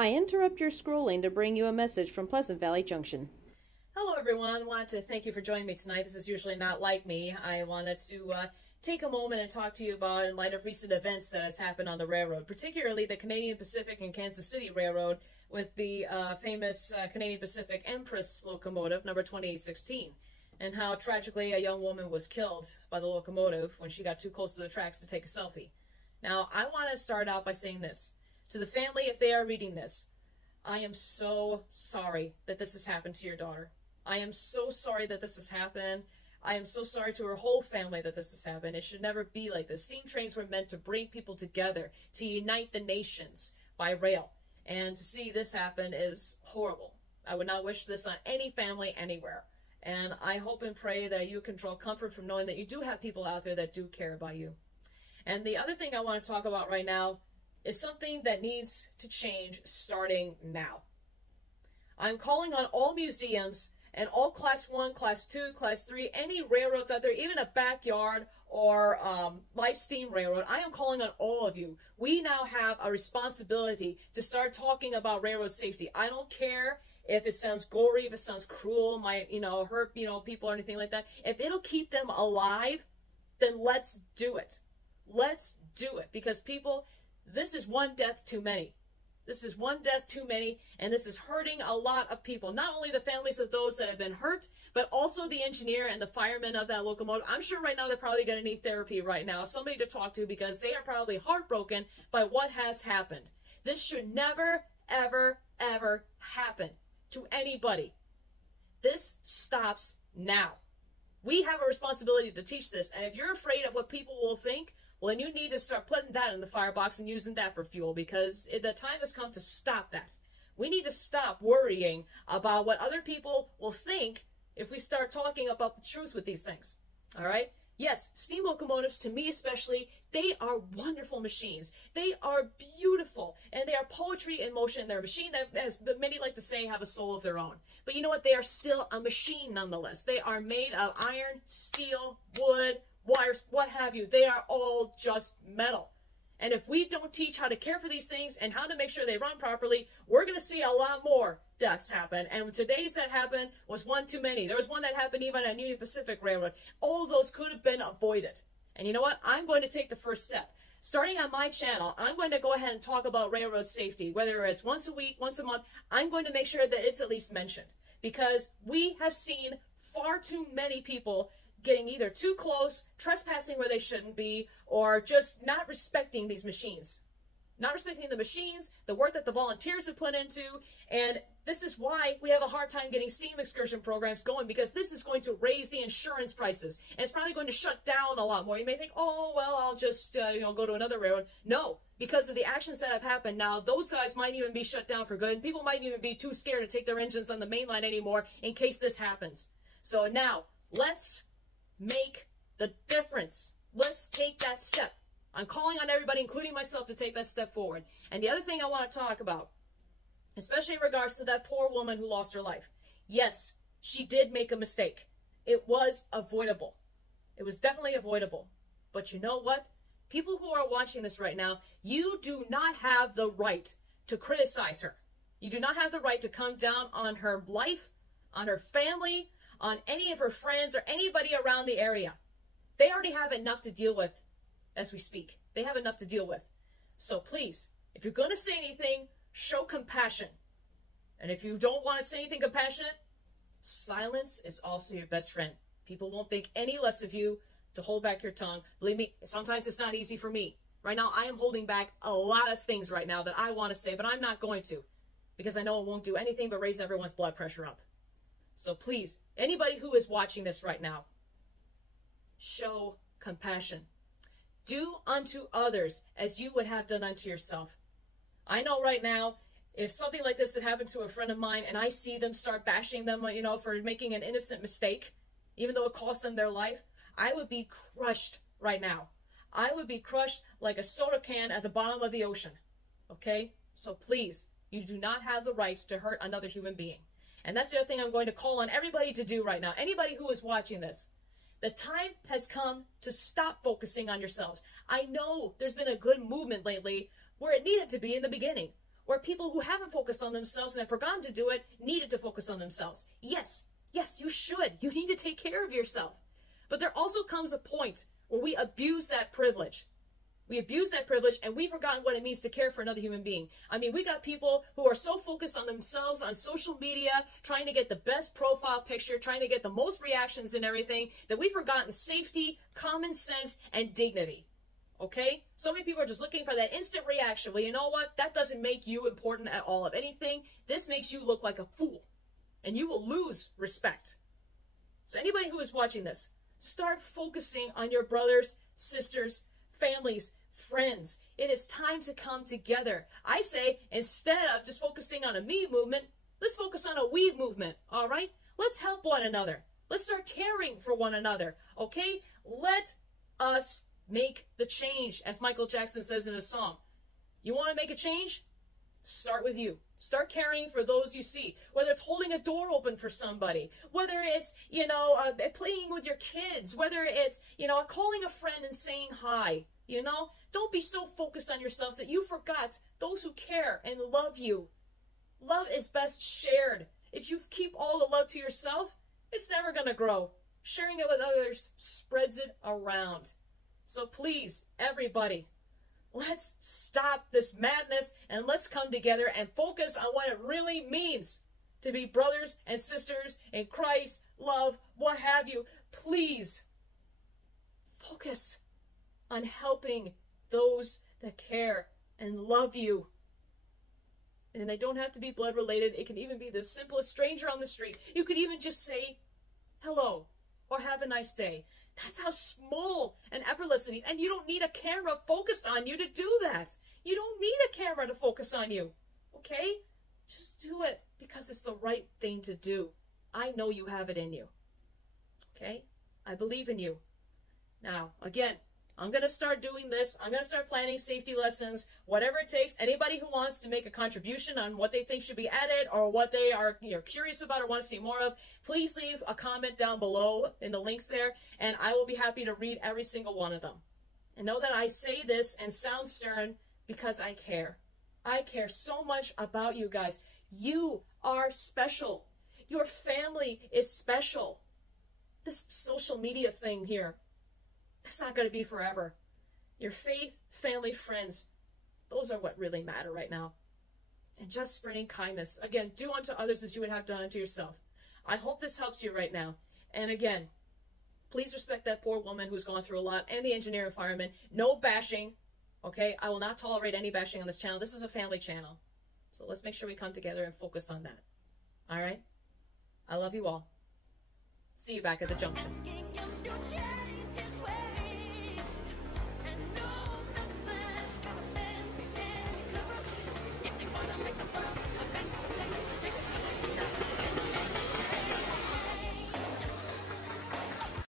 I interrupt your scrolling to bring you a message from Pleasant Valley Junction. Hello everyone, I want to thank you for joining me tonight. This is usually not like me. I wanted to take a moment and talk to you about, in light of recent events that has happened on the railroad, particularly the Canadian Pacific and Kansas City Railroad with the famous Canadian Pacific Empress locomotive, number 2816, and how tragically a young woman was killed by the locomotive when she got too close to the tracks to take a selfie. Now, I want to start out by saying this. To the family, if they are reading this, I am so sorry that this has happened to your daughter. I am so sorry that this has happened. I am so sorry to her whole family that this has happened. It should never be like this. Steam trains were meant to bring people together, to unite the nations by rail. And to see this happen is horrible. I would not wish this on any family anywhere. And I hope and pray that you can draw comfort from knowing that you do have people out there that do care about you. And the other thing I want to talk about right now is something that needs to change starting now. I'm calling on all museums and all Class 1, Class 2, Class 3, any railroads out there, even a backyard or light steam railroad. I am calling on all of you. We now have a responsibility to start talking about railroad safety. I don't care if it sounds gory, if it sounds cruel, might, hurt, people or anything like that. If it'll keep them alive, then let's do it. Let's do it, because people, this is one death too many. This is one death too many, and this is hurting a lot of people. Not only the families of those that have been hurt, but also the engineer and the firemen of that locomotive. I'm sure right now they're probably going to need therapy right now, somebody to talk to, because they are probably heartbroken by what has happened. This should never, ever, ever happen to anybody. This stops now. We have a responsibility to teach this, and if you're afraid of what people will think, well, then you need to start putting that in the firebox and using that for fuel, because the time has come to stop that. We need to stop worrying about what other people will think if we start talking about the truth with these things. All right? Yes, steam locomotives, to me especially, they are wonderful machines. They are beautiful, and they are poetry in motion. They're a machine that, as many like to say, have a soul of their own. But you know what? They are still a machine nonetheless. They are made of iron, steel, wood, wires, what have you. They are all just metal. And if we don't teach how to care for these things and how to make sure they run properly, we're going to see a lot more deaths happen. And today's that happened was one too many. There was one that happened even at Union Pacific Railroad. All those could have been avoided. And you know what? I'm going to take the first step. Starting on my channel, I'm going to go ahead and talk about railroad safety, whether it's once a week, once a month. I'm going to make sure that it's at least mentioned, because we have seen far too many people getting either too close, trespassing where they shouldn't be, or just not respecting these machines. Not respecting the machines, the work that the volunteers have put into, and this is why we have a hard time getting steam excursion programs going, because this is going to raise the insurance prices, and it's probably going to shut down a lot more. You may think, oh, well, I'll just, go to another railroad. No, because of the actions that have happened now, those guys might even be shut down for good, and people might even be too scared to take their engines on the main line anymore in case this happens. So now, let's make the difference. Let's take that step. I'm calling on everybody, including myself, to take that step forward. And the other thing I want to talk about, especially in regards to that poor woman who lost her life. Yes, she did make a mistake. It was avoidable. It was definitely avoidable. But you know what? People who are watching this right now, you do not have the right to criticize her. You do not have the right to come down on her life, on her family, on any of her friends or anybody around the area. They already have enough to deal with as we speak. They have enough to deal with. So please, if you're going to say anything, show compassion. And if you don't want to say anything compassionate, silence is also your best friend. People won't think any less of you to hold back your tongue. Believe me, sometimes it's not easy for me. Right now, I am holding back a lot of things right now that I want to say, but I'm not going to, because I know it won't do anything but raise everyone's blood pressure up. So please, anybody who is watching this right now, show compassion. Do unto others as you would have done unto yourself. I know right now, if something like this had happened to a friend of mine and I see them start bashing them, for making an innocent mistake, even though it cost them their life, I would be crushed right now. I would be crushed like a soda can at the bottom of the ocean. Okay? So please, you do not have the right to hurt another human being. And that's the other thing I'm going to call on everybody to do right now. Anybody who is watching this. The time has come to stop focusing on yourselves. I know there's been a good movement lately where it needed to be in the beginning, where people who haven't focused on themselves and have forgotten to do it needed to focus on themselves. Yes, you should. You need to take care of yourself. But there also comes a point where we abuse that privilege. We abuse that privilege, and we've forgotten what it means to care for another human being. I mean, we got people who are so focused on themselves on social media, trying to get the best profile picture, trying to get the most reactions and everything, that we've forgotten safety, common sense, and dignity. Okay? So many people are just looking for that instant reaction. Well, you know what? That doesn't make you important at all. If anything, this makes you look like a fool, and you will lose respect. So anybody who is watching this, start focusing on your brothers, sisters, families, friends. It is time to come together. I say, instead of just focusing on a me movement, let's focus on a we movement, all right? Let's help one another. Let's start caring for one another, okay? Let us make the change, as Michael Jackson says in his song. You want to make a change? Start with you. Start caring for those you see, whether it's holding a door open for somebody, whether it's, playing with your kids, whether it's, calling a friend and saying hi. Don't be so focused on yourselves that you forgot those who care and love you. Love is best shared. If you keep all the love to yourself, it's never going to grow. Sharing it with others spreads it around. So please, everybody, let's stop this madness and let's come together and focus on what it really means to be brothers and sisters in Christ, love, what have you. Please focus on helping those that care and love you. And they don't have to be blood related. It can even be the simplest stranger on the street. You could even just say hello or have a nice day. That's how small and effortless it is. And you don't need a camera focused on you to do that. You don't need a camera to focus on you. Okay? Just do it because it's the right thing to do. I know you have it in you. Okay? I believe in you. Now, again, I'm going to start doing this. I'm going to start planning safety lessons, whatever it takes. Anybody who wants to make a contribution on what they think should be added or what they are curious about or want to see more of, please leave a comment down below in the links there, and I will be happy to read every single one of them. And know that I say this and sound stern because I care. I care so much about you guys. You are special. Your family is special. This social media thing here, that's not going to be forever. Your faith, family, friends, those are what really matter right now. And just spreading kindness. Again, do unto others as you would have done unto yourself. I hope this helps you right now. And again, please respect that poor woman who's gone through a lot, and the engineer and fireman. No bashing, okay? I will not tolerate any bashing on this channel. This is a family channel. So let's make sure we come together and focus on that. All right? I love you all. See you back at the junction.